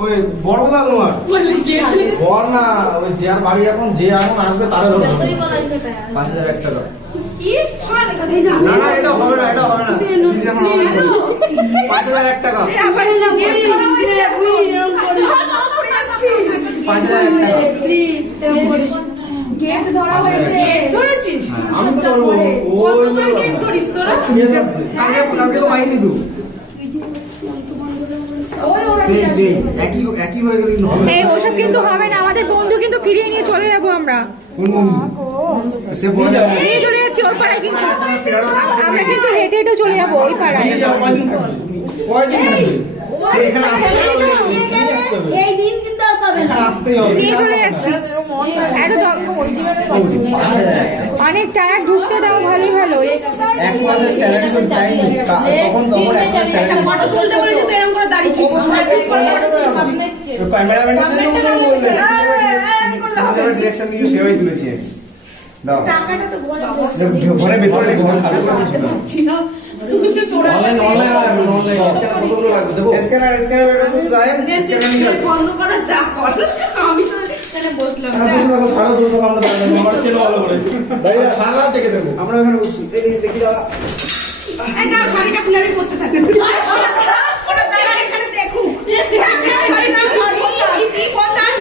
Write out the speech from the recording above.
ওই বড় কথা তোমার বল না, ওই যে আর বাড়ি এখন আসবে তারা 5,000 টাকা। না না, এটা হবে না, এটা হবে না। দিদি এখন 5,000 টাকা। 5,000 টাকা। গেট ধরা হয়েছে। গেট ধরেছিস? আমি তো ধরবো। কতবার গেট ধরিস তোরা? কালকে তো পাইনি তো। সেই একই হয়ে গেল কিন্তু হবে না। এই ওসব কিন্তু হবে না, আমাদের বন্ধু কিন্তু ফিরিয়ে নিয়ে চলে যাবো আমরা। কোন বন্ধু? সে বলে যাবে। নিয়ে চলে যাচ্ছি ওই পাড়ায়, কিন্তু আমরা কিন্তু হেঁটে হেঁটে চলে যাবো ওই পাড়ায়। নিয়ে যাও, কয়দিন থাকবে? কয়দিন থাকবে? সে এখানে আসতে হবে। এই দিন কিন্তু আর পাবে না। এখানে আসতেই হবে। নিয়ে চলে যাচ্ছি। এত অনেক টায়ার, ঢুকতে দাও ভালো ভালো। 1 মাসের স্যালারি তো চাইনি। তখন 1 মাসের স্যালারি। ফটো তুলতে বলেছি তো এরকম করে দাঁড়িয়ে ছিল। ক্যামেরাম্যানের জন্য বললে। আমাদের ডিরেকশন দিয়ে সেভাবে তুলেছি। দাও। টাকাটা তো ঘরে ঘরে ভেতরে রেখে ঘরে খালি করে দিয়েছিল। স্ক্যানার এটা তো যায়। স্ক্যানার বন্ধ করা যা কর। আমি তো এখানে বসলাম। সারা দুটো আমরা আমার চেনো ভালো করে। ভাই সারা রাত দেখে দেবো। আমরা এখানে বসছি। এই দেখি দাদা। এই দাও শাড়িটা খুলে আমি পরতে থাকি। করে দাঁড়া এখানে দেখুক।